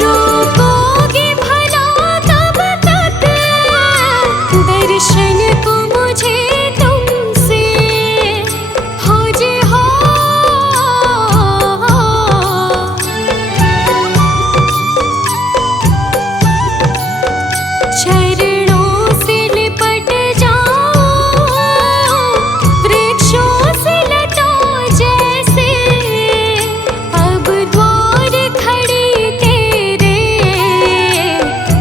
रोकोगे भला कब तक दर्शन को मुझे तुमसे हो जे हो। चरणों से लिपट जाओ वृक्षों से लता जैसे, अब द्वार खड़ी तेरे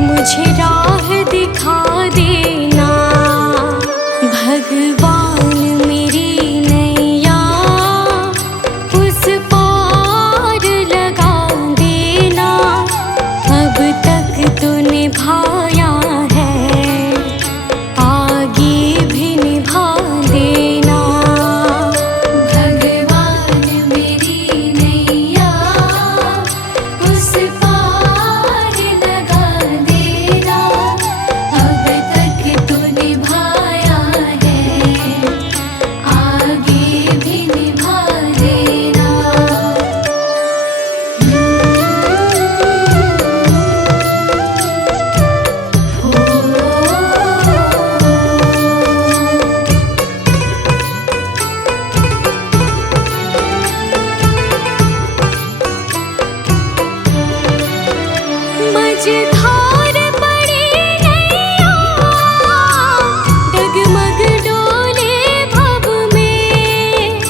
मुझे राह दिखा देना। भगवान मेरी नैया उस पार लगा देना। अब तक तो निभाया है, आगे भी निभा देना। भगवान मेरी नैया उस पार लगा देना। अब तक तो निभाया है, आगे भी निभा देना। मझधार पड़ी नैया डगमग डोले भव में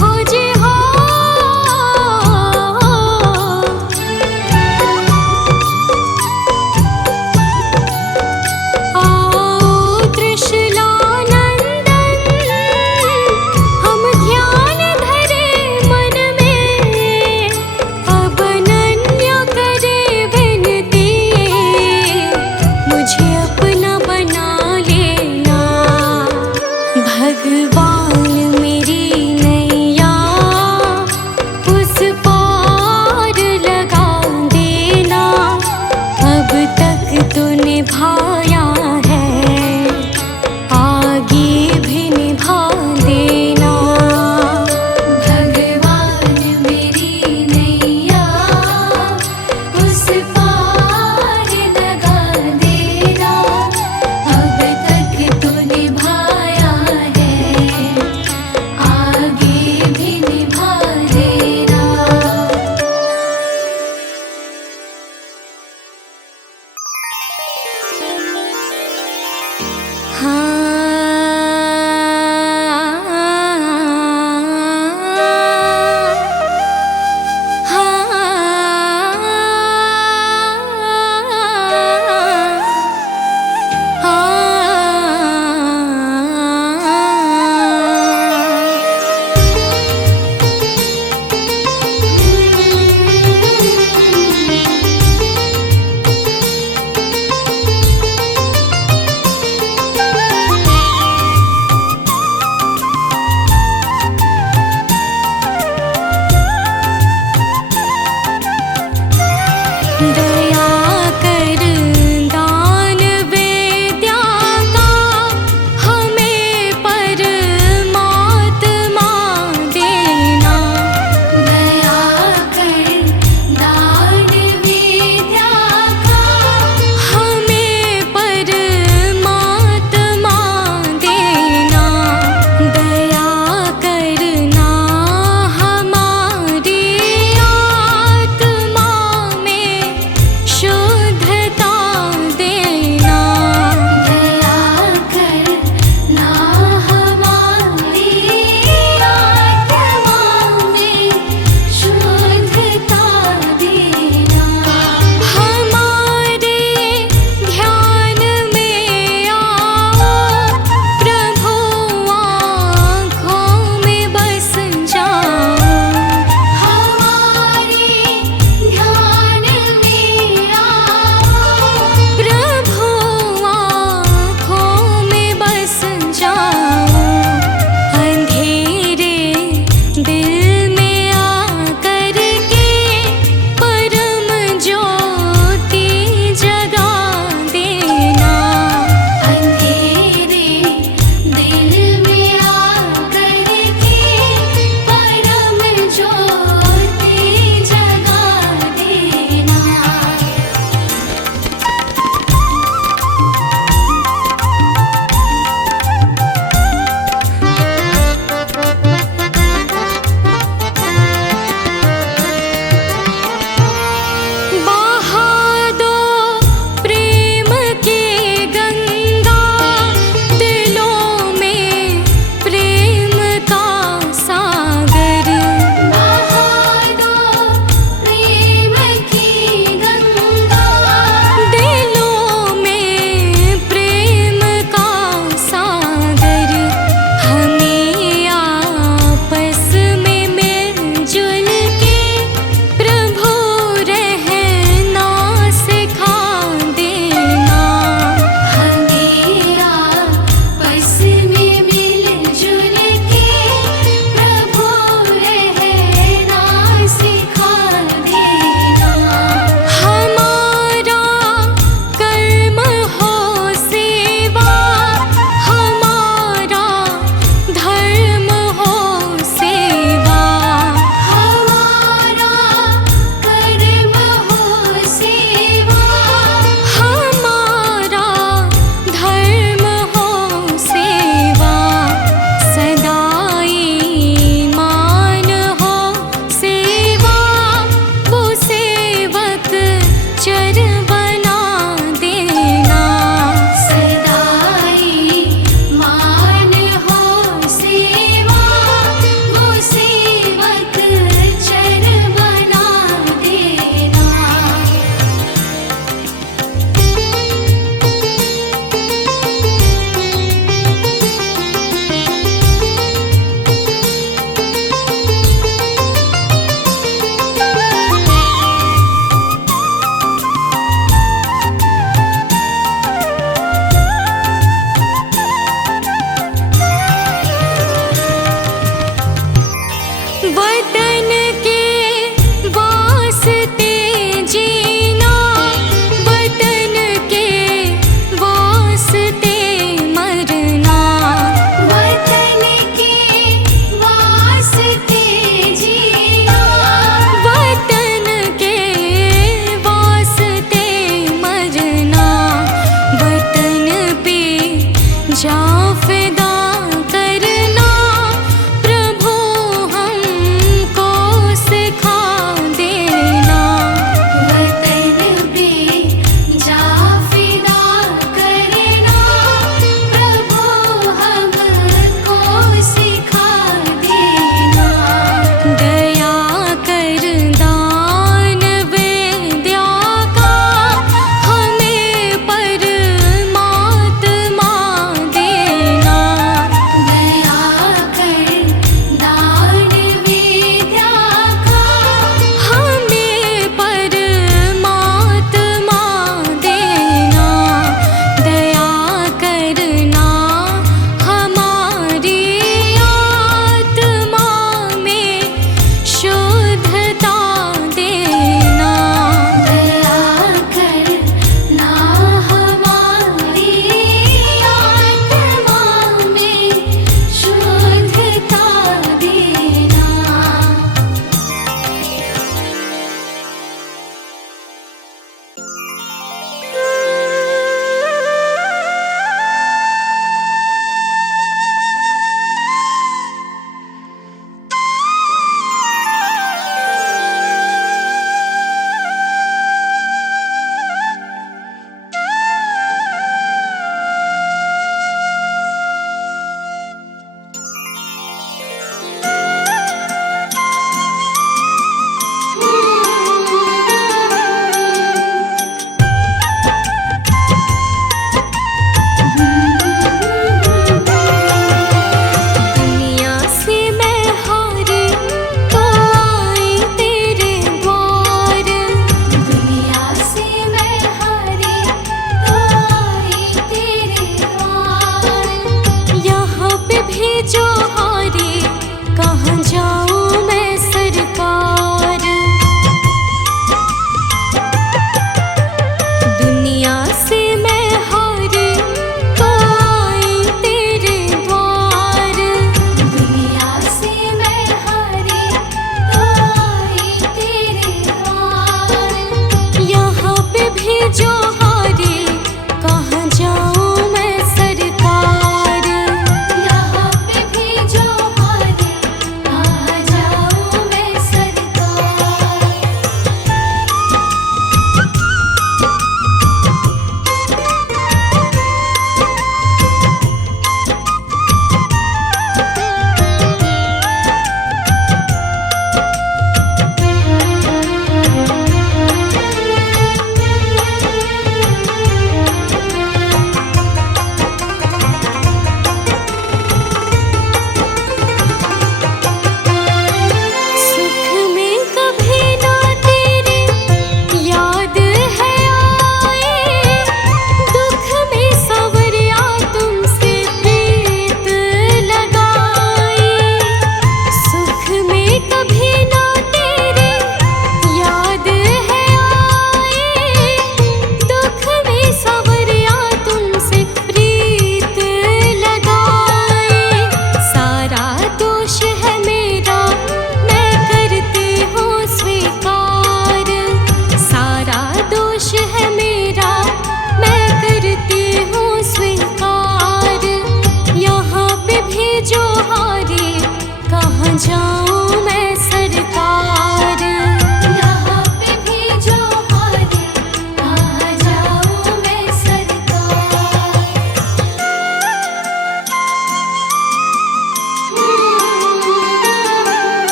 हो जे हो। आओ त्रिशूलानंदन हम ध्यान धरे मन में। अब अनन्या करे विनती मुझे अपना बना लेना। भगवान मेरी नैया उस पार लगा देना। अब तक तो निभाया है, आगे भी निभा देना। भगवान मेरी नैया उस पार लगा देना। अब तक तो निभाया है, आगे भी निभा देना। दया कर दान विद्या का हमें परमात्मा देना। दया कर दान विद्या का हमें परमात्मा देना। दया करना हमारी आत्मा में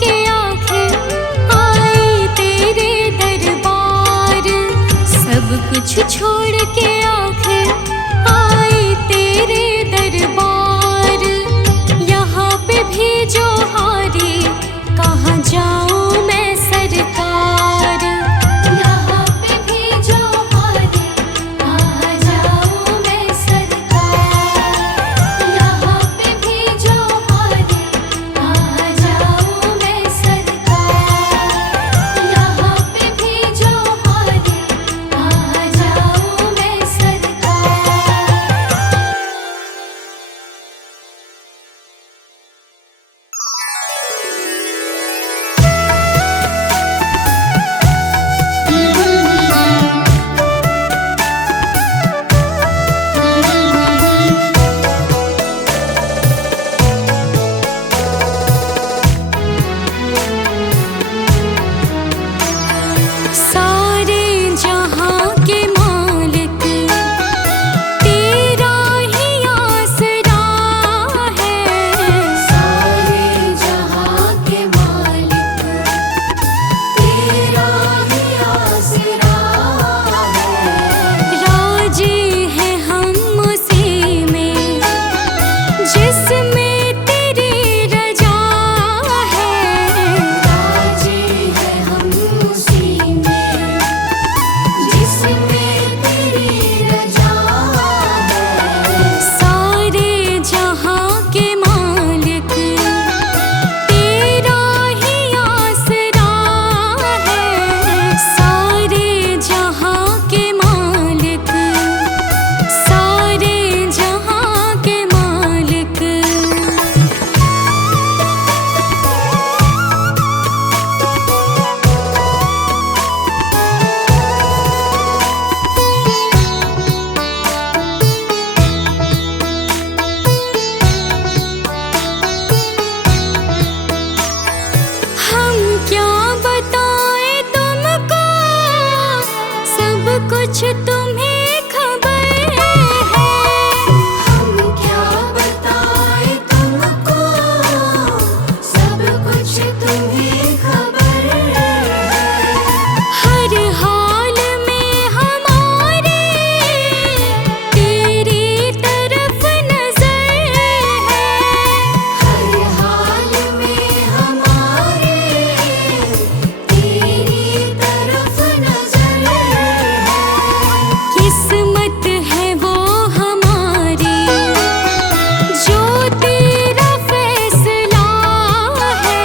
के आखिर आई तेरे दरबार, सब कुछ छोड़ के आखिर आई तेरे दरबार। यहाँ पे भी जो हारी कहाँ जाऊँ मैं सरकार, यहाँ पे भी जो हारी कहाँ जाऊँ मैं सरकार, यहाँ पे भी जो हारी कहाँ जाऊँ मैं सरकार, यहाँ पे भी जो हारी कहाँ जाऊँ मैं सरकार। सारे जहाँ के मालिक तेरा ही आसरा है, सारे जहाँ के मालिक तेरा ही आसरा है। राजी है हम उसी में जिसमें तेरी रजा है, राजी है हम उसी में जिसमें तेरी रजा है। सारे जहाँ के मालिक तेरा ही आसरा है, सारे जहाँ के मालिक, सारे जहाँ के मालिक। हम क्या बताएं तुमको, सब कुछ तुम्हें खबर है। हम क्या बताएं तुमको, सब कुछ तुम्हें खबर है। हर हाल में हमारे तेरी तरफ नजर है, हर हाल में हमारे तेरी तरफ नजर है। किस्मत है वो हमारी जो तेरा फैसला है,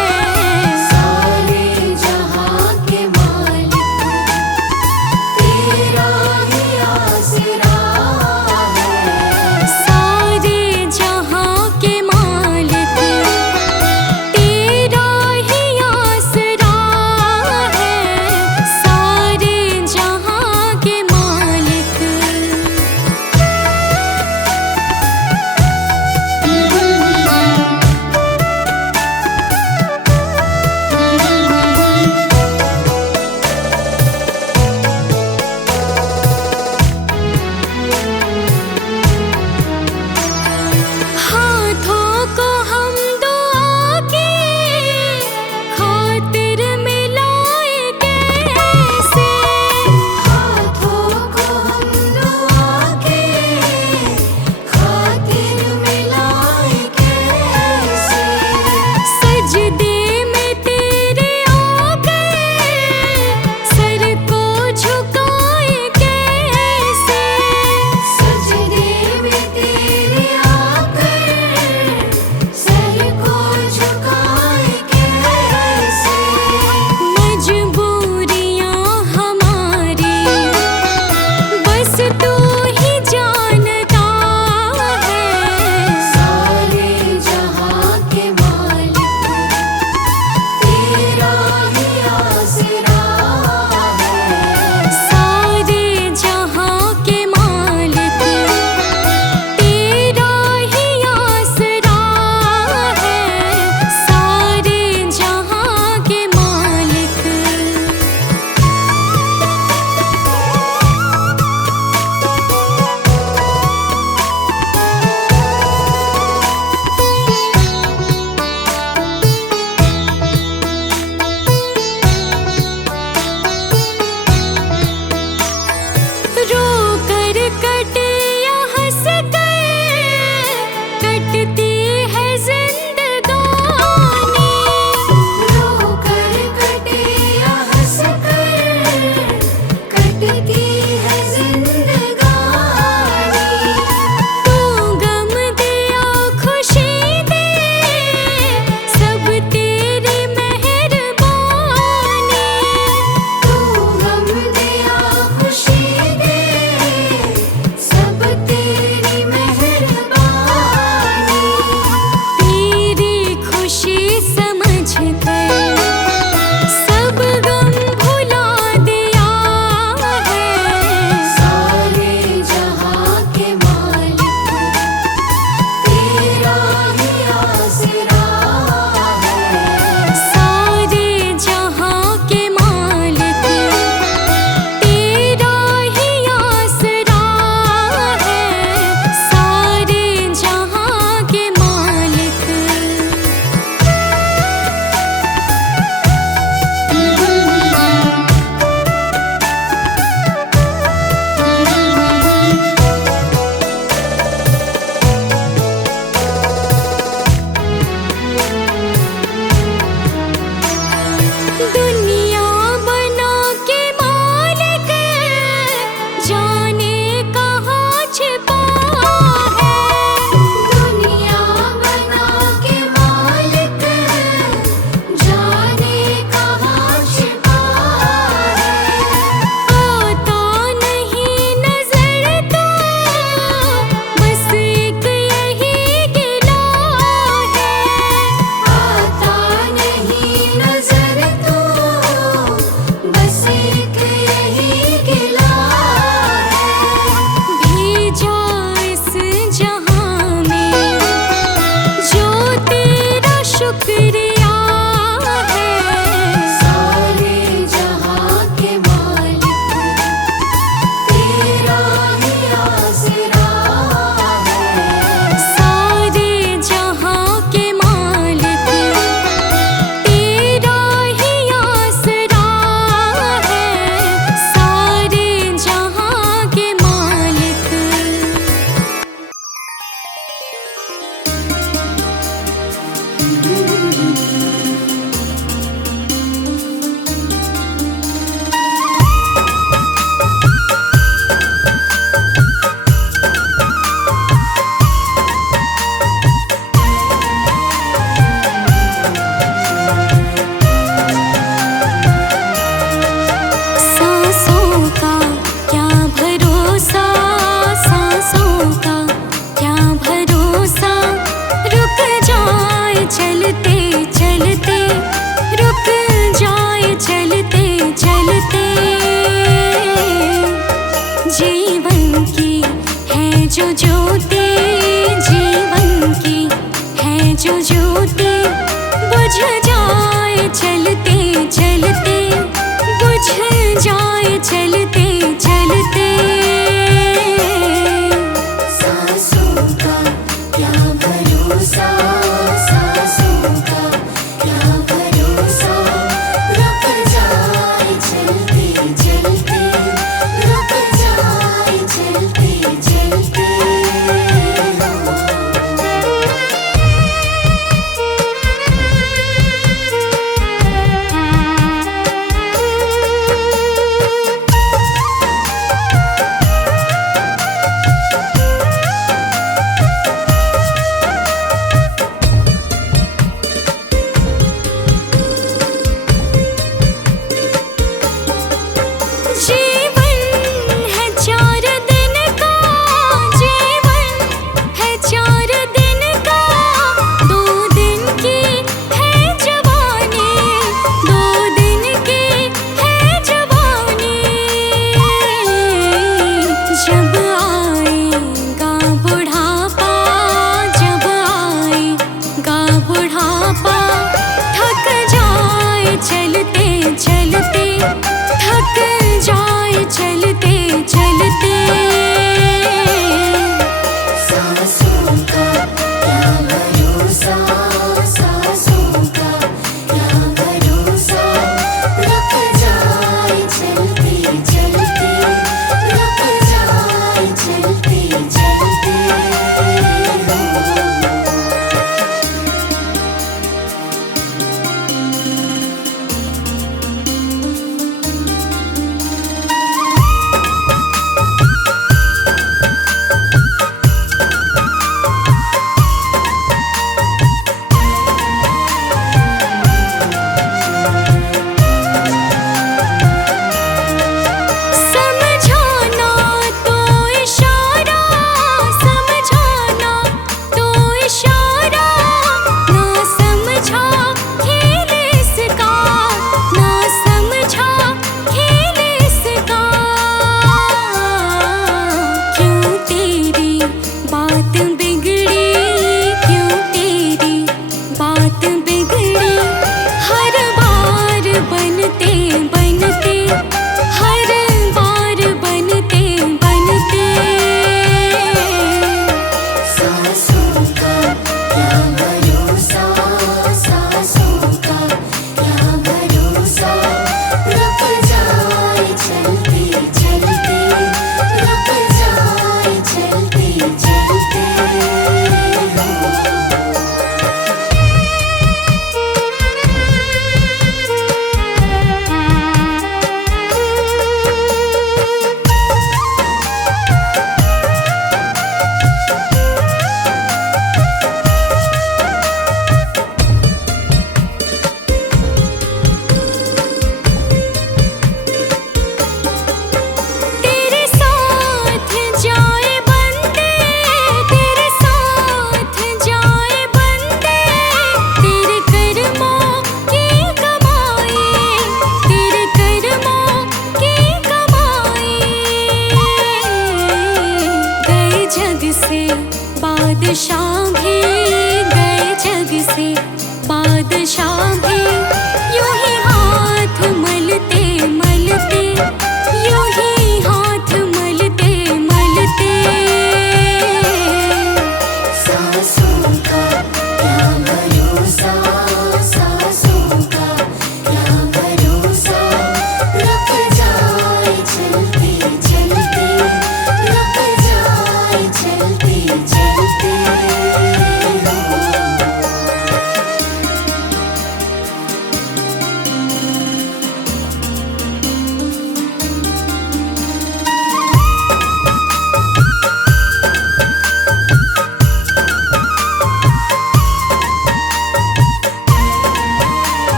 सारे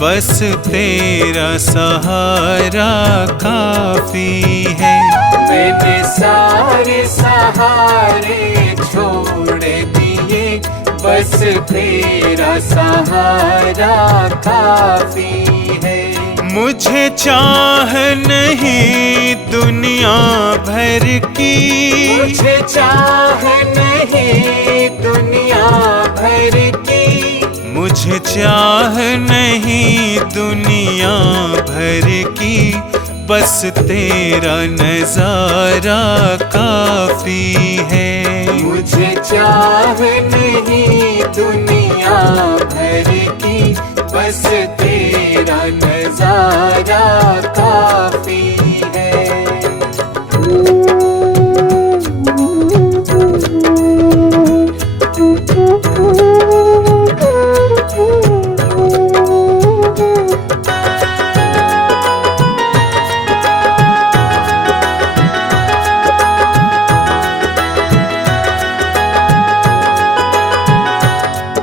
बस तेरा सहारा काफी है। मैंने सारे सहारे छोड़ दिए, बस तेरा सहारा काफी है। मुझे चाह नहीं दुनिया भर की, मुझे चाह नहीं दुनिया भर की, मुझे चाह नहीं दुनिया भर की, बस तेरा नजारा काफी है। मुझे चाह नहीं दुनिया भर की, बस तेरा नजारा काफी है।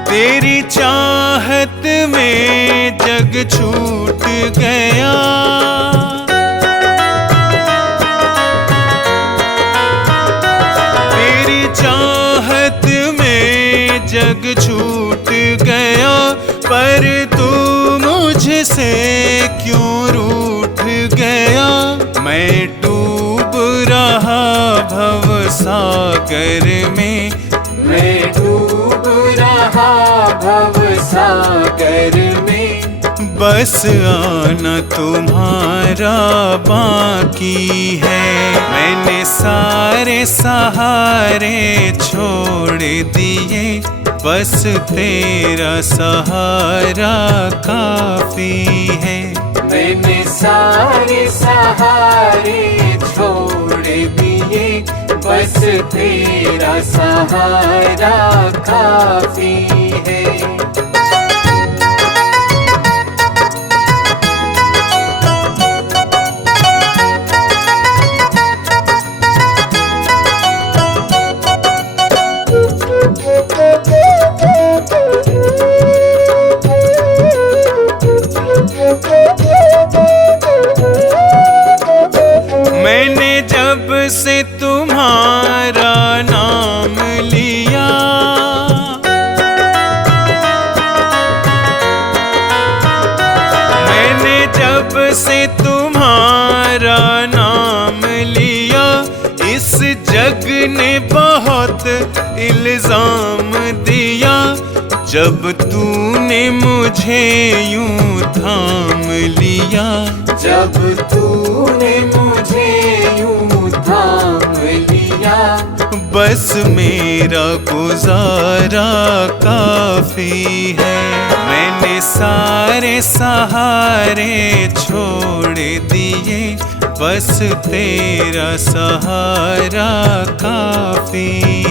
तेरी चाहत में जग छूट गया, तेरी चाहत में जग छूट गया, पर तू मुझसे क्यों रूठ गया। मैं डूब रहा भव सागर में, मैं डूब रहा भव सागर में, बस आना तुम्हारा बाकी है। मैंने सारे सहारे छोड़ दिए, बस तेरा सहारा काफी है। मैंने सारे सहारे छोड़ दिए, बस तेरा सहारा काफी है। मैंने जब से तुम्हारा नाम लिया, मैंने जब से तुम्हारा नाम लिया, इस जग ने बहुत इल्जाम दिया। जब तूने मुझे यूं थाम लिया, जब तूने मुझे यूं थाम लिया, बस मेरा गुजारा काफी है। मैंने सारे सहारे छोड़ दिए, बस तेरा सहारा काफी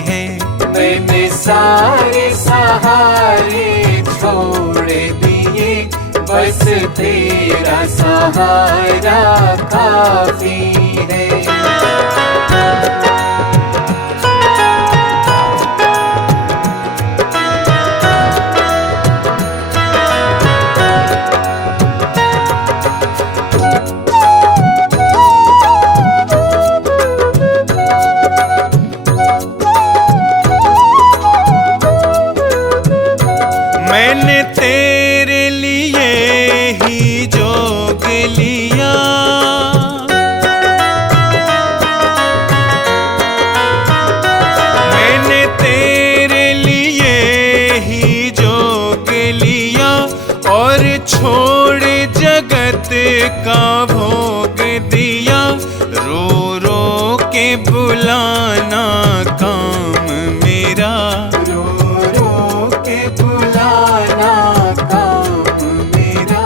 है। मैंने सारे सहारे छोड़ दिए, बस तेरा सहारा काफी है। मैंने तेरे लिए ही जोग लिया, मैंने तेरे लिए ही जोग लिया, और छोड़ जगत का भोग दिया। रो रो के बुलाना काम मेरा, रो रो के बुलाना काम मेरा,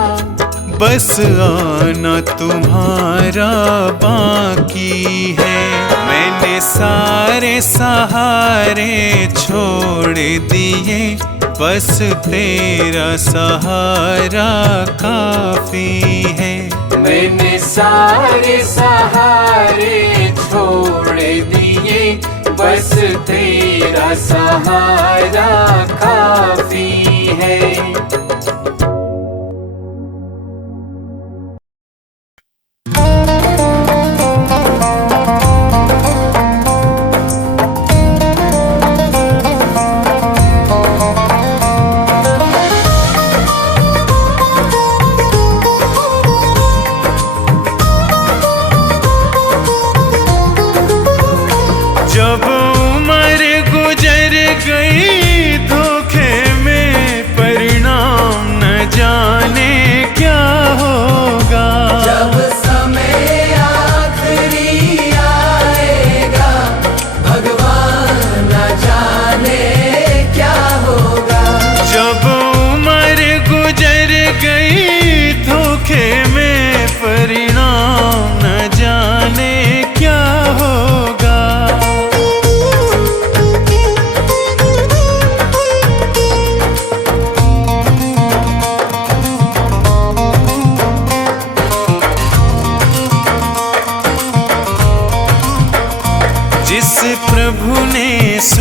बस आना तुम्हारा बाकी है। मैंने सारे सहारे छोड़ दिए, बस तेरा सहारा काफी है। मैंने सारे सहारे छोड़ दिए, बस तेरा सहारा काफी है।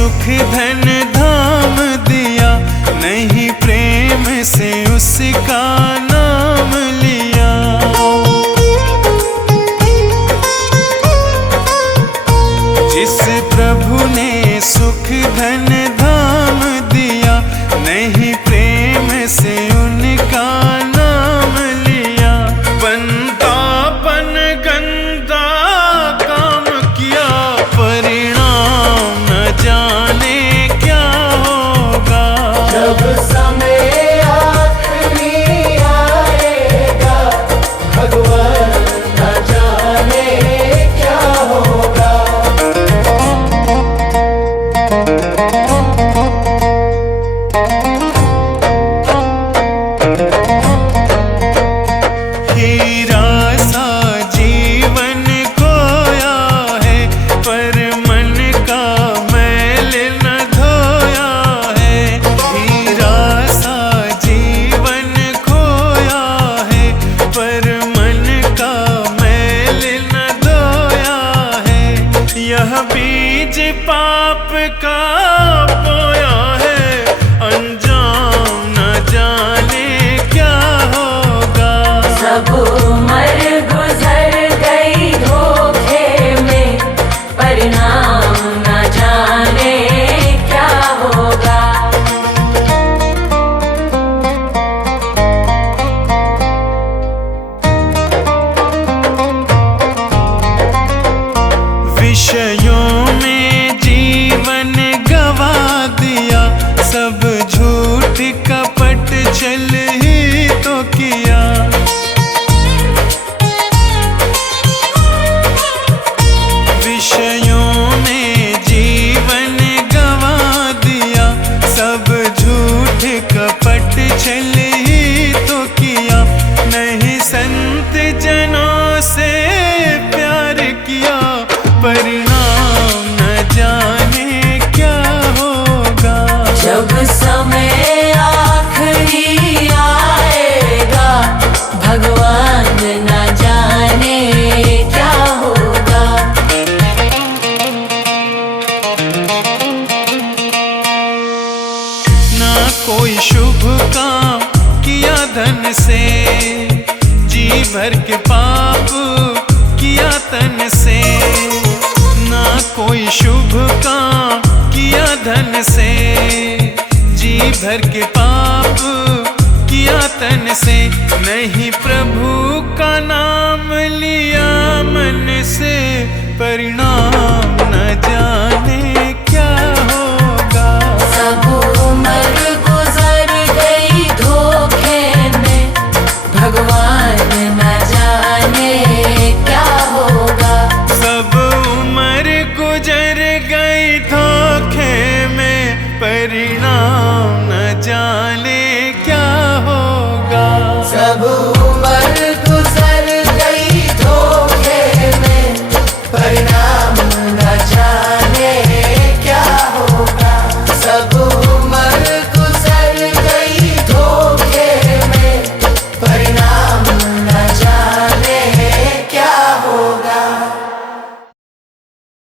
सुख धन धाम दिया, नहीं प्रेम से उसका नाम लिया। जिस प्रभु ने सुख धन धाम दिया, नहीं प्रेम से उनका नाम लिया। बंदापन गंदा काम किया, परिणाम न जाने क्या होगा। जब समय आखिरी आएगा, भगवान न जाने क्या होगा। हीरा सा जीवन खोया है, पर मन का मैल न धोया है। हीरा सा जीवन खोया है, पर मन का मैल न धोया है। यह बीज पाप का बोया है, अंजाम न जाने क्या होगा। सब उम्र गुजर गई धोखे में, परिणाम न जाने क्या होगा। विषयों में जीवन गवा दिया, सब झूठ कपट छल ही तो किया। विषयों में जीवन गवा दिया, सब झूठ कपट छल ही तो किया। नहीं संत जनों से प्यार किया, परिणाम न जाने क्या होगा। जब समय आखिरी आएगा, भगवान न जाने क्या होगा। ना कोई शुभ काम किया धन से, जी भर के पाप किया तन से। ना कोई शुभ काम किया धन से, जी भर के पाप किया तन से। नहीं प्रभु का नाम लिया मन से, परिणाम न जाने क्या होगा। सब उम्र गुजर गई धोखे में, भगवान न जाने क्या होगा। सब उम्र गुजर गई धोखे में, परिणाम न जाने क्या होगा। सब